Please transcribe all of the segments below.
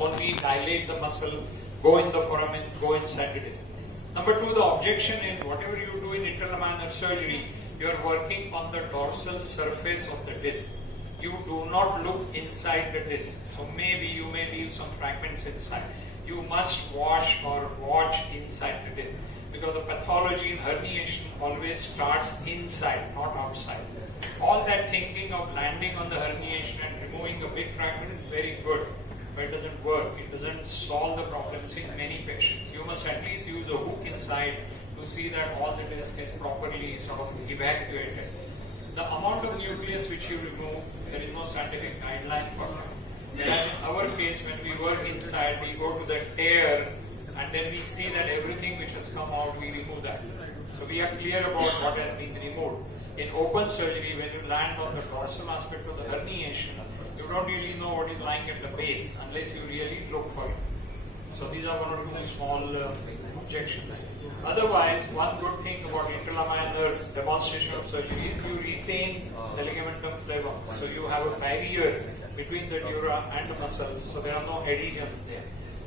only dilate the muscle, go in the foramen, go inside the disc. Number two, the objection is whatever you do in interlaminar surgery, you are working on the dorsal surface of the disc. You do not look inside the disc. So maybe you may leave some fragments inside. You must wash or watch inside the disc. Because the pathology in herniation always starts inside, not outside. All that thinking of landing on the herniation and removing a big fragment is very good, but it doesn't work. It doesn't solve the problems in many patients. You must at least use a hook inside to see that all the disc is properly sort of evacuated. The amount of nucleus which you remove, there is no scientific guideline for that. Whereas in our case, when we work inside, we go to the tear and then we see that everything which has come out, we remove that. So we are clear about what has been removed. In open surgery, when you land on the dorsal aspect of the herniation, you don't really know what is lying at the base unless you really look for it. So these are one or two small objections. Otherwise, one good thing about interlaminar demonstration of surgery is you retain the ligamentum flavum. So you have a barrier between the dura and the muscles, so there are no adhesions there,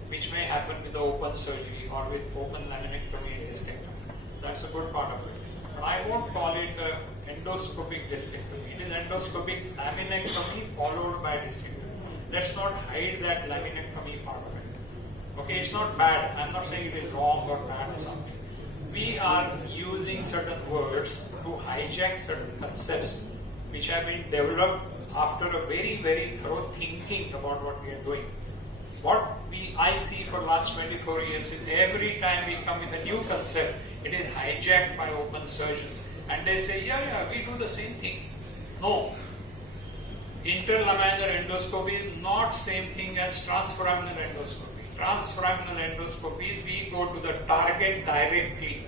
which may happen with the open surgery or with open laminectomy and discectomy. That's a good part of it. But I won't call it endoscopic discectomy. It is endoscopic laminectomy followed by discectomy. Let's not hide that laminectomy part of it. Okay, it's not bad. I'm not saying it is wrong or bad or something. We are using certain words to hijack certain concepts which have been developed after a very, very thorough thinking about what we are doing. What I see for the last 24 years is every time we come with a new concept, it is hijacked by open surgeons. And they say, yeah, we do the same thing. No. Interlaminar endoscopy is not same thing as transforaminal endoscopy. Transforaminal endoscopy, we go to the target directly.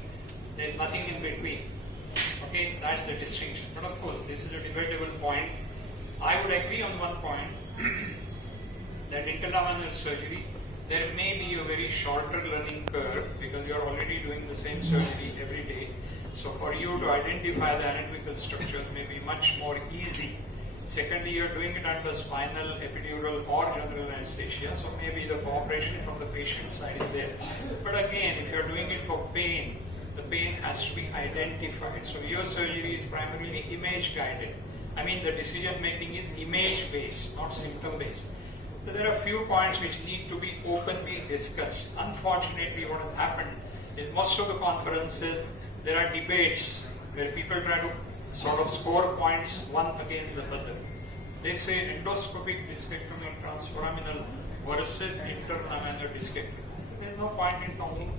There is nothing in between. Okay, that's the distinction. But of course, this is a debatable point. I would agree on one point that interlaminar surgery, there may be a very shorter learning curve because you are already doing the same surgery every day. So for you to identify the anatomical structures may be much more easy. Secondly, you are doing it under spinal, epidural or general anesthesia, so maybe the cooperation from the patient side is there. But again, if you are doing it for pain, the pain has to be identified. So your surgery is primarily image guided. I mean, the decision making is image based, not symptom based. So there are a few points which need to be openly discussed. Unfortunately, what has happened is most of the conferences, there are debates where people try to sort of score points one against the other. They say endoscopic discectomy transforaminal versus interlaminar discectomy. There is no point in talking.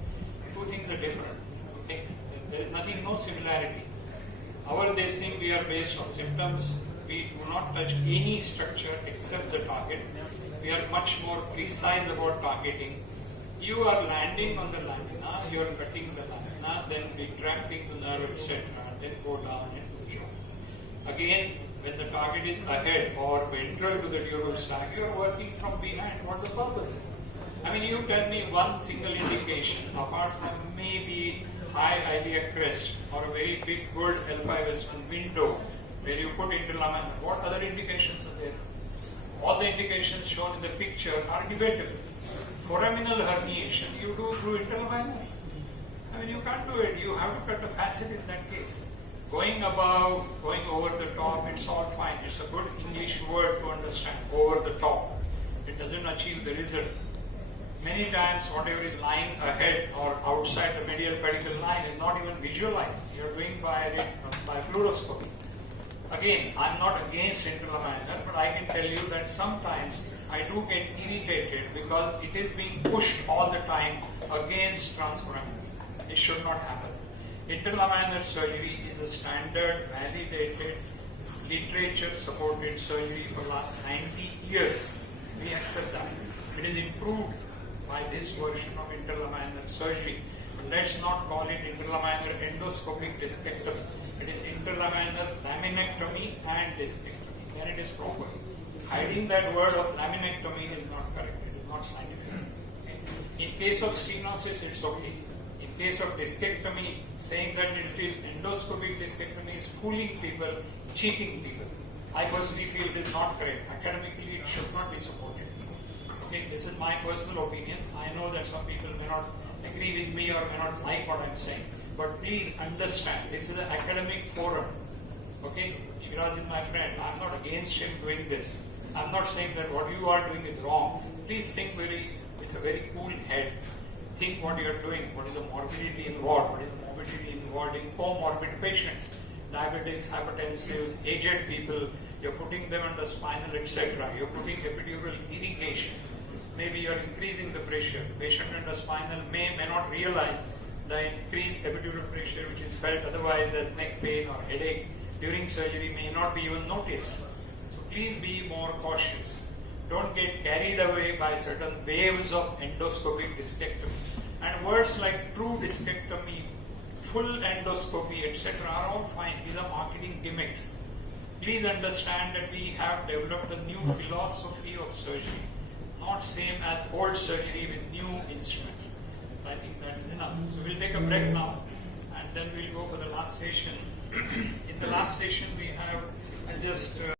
Two things are different. Okay? There is nothing, no similarity. Our thing, we are based on symptoms. We do not touch any structure except the target. We are much more precise about targeting. You are landing on the lamina, you are cutting the lamina, then retracting the nerve, etc., then go down and do joint. Again, when the target is ahead or ventral to the dural sac, you are working from behind. What's the purpose? I mean, you tell me one single indication, apart from maybe high iliac crest or a very big good L5S1 window where you put interlaminar. What other indications are there? All the indications shown in the picture are debatable. Foraminal herniation you do through interlaminar. I mean, you can't do it. You have to cut a facet in that case. Going above, going over the top, it's all fine. It's a good English word to understand, over the top. It doesn't achieve the result. Many times, whatever is lying ahead or outside the medial pedicle line is not even visualized. You're doing by fluoroscopy. Again, I'm not against interlaminar, but I can tell you that sometimes I do get irritated because it is being pushed all the time against transforaminal. It should not happen. Interlaminar surgery is a standard, validated, literature-supported surgery for the last 90 years. We accept that. It is improved by this version of interlaminar surgery. Let's not call it interlaminar endoscopic discectomy. It is interlaminar laminectomy and discectomy. Then it is proper. Hiding that word of laminectomy is not correct. It is not scientific. In case of stenosis, it's okay. In case of discectomy, saying that it is endoscopic discectomy is fooling people, cheating people. I personally feel it is not correct. Academically, it should not be supported. Okay, this is my personal opinion. I know that some people may not agree with me or may not like what I'm saying. But please understand, this is an academic forum. Okay, Shiraz is my friend. I'm not against him doing this. I'm not saying that what you are doing is wrong. Please think with a very cool head. Think what you are doing. What is the morbidity involved? What is the morbidity involved in comorbid patients? Diabetics, hypertensives, aged people. You're putting them under spinal, etc. You're putting epidural irrigation. Maybe you're increasing the pressure. Patient under spinal may not realize the increased epidural pressure which is felt otherwise as neck pain or headache during surgery may not be even noticed. So please be more cautious. Don't get carried away by certain waves of endoscopic discectomy. And words like true discectomy, full endoscopy, etc. are all fine. These are marketing gimmicks. Please understand that we have developed a new philosophy of surgery, not same as old surgery with new instruments. So I think that is enough. So we'll take a break now, and then we'll go for the last session. In the last session we have, I'll just